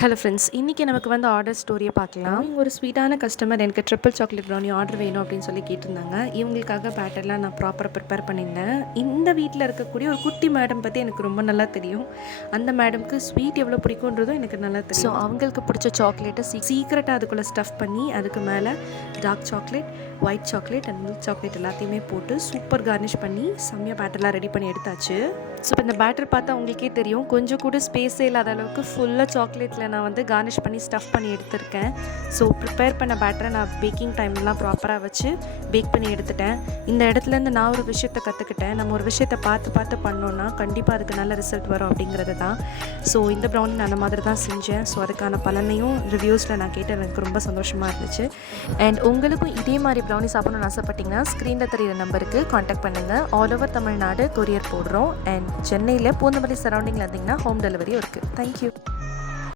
Hello friends, இன்றைக்கி நமக்கு வந்து ஆர்டர் ஸ்டோரியை பார்க்கலாம். இவங்க ஒரு ஸ்வீட்டான கஸ்டமர் எனக்கு ட்ரிப்பிள் சாக்லேட் ப்ரௌனி ஆர்டர் வேணும் அப்படின்னு சொல்லி கேட்டிருந்தாங்க. இவங்களுக்காக பேட்டர்லாம் நான் ப்ராப்பராக ப்ரிப்பேர் பண்ணியிருந்தேன். இந்த வீட்டில் இருக்கக்கூடிய ஒரு குட்டி மேடம் பற்றி எனக்கு ரொம்ப நல்லா தெரியும். அந்த மேடம்க்கு ஸ்வீட் எவ்வளோ பிடிக்குன்றதும் எனக்கு நல்லா தெரியும். ஸோ அவங்களுக்கு பிடிச்ச சாக்லேட்டை சீக்ரெட்டாக அதுக்குள்ளே ஸ்டஃப் பண்ணி அதுக்கு மேலே dark chocolate, white chocolate and milk chocolate எல்லாத்தையுமே போட்டு சூப்பர் கார்னிஷ் பண்ணி செம்மையாக பேட்டர்லாம் ரெடி பண்ணி எடுத்தாச்சு. ஸோ இப்போ இந்த பேட்டர் பார்த்தா உங்களுக்கே தெரியும், கொஞ்சம் கூட ஸ்பேஸே இல்லாத அளவுக்கு ஃபுல்லாக சாக்லேட்டில் நான் வந்து கார்னிஷ் பண்ணி ஸ்டஃப் பண்ணி எடுத்திருக்கேன். ஸோ ப்ரிப்பேர் பண்ண பேட்டரை நான் பேக்கிங் டைம்லாம் ப்ராப்பராக வச்சு பேக் பண்ணி எடுத்துட்டேன். இந்த இடத்துலேருந்து நான் ஒரு விஷயத்தை கற்றுக்கிட்டேன். நம்ம ஒரு விஷயத்தை பார்த்து பண்ணோன்னா கண்டிப்பாக அதுக்கு நல்ல ரிசல்ட் வரும் அப்படிங்கிறது தான். ஸோ இந்த ப்ரௌனி நான் அந்த மாதிரி தான் செஞ்சேன். ஸோ அதுக்கான பலனையும் ரிவ்யூஸில் நான் கேட்டு எனக்கு ரொம்ப சந்தோஷமாக இருந்துச்சு. அண்ட் உங்களுக்கும் இதே மாதிரி ப்ரௌனி சாப்பிடணும்னு ஆசைப்பட்டிங்கன்னா ஸ்க்ரீனில் தெரியிற நம்பருக்கு காண்டாக்ட் பண்ணுங்கள். ஆல் ஓவர் தமிழ்நாடு கொரியர் போடுறோம். அண்ட் சென்னையில் பூந்தமல்லி சரௌண்டிங்கில் இருந்தீங்கன்னா ஹோம் டெலிவரியும் இருக்குது. தேங்க்யூ.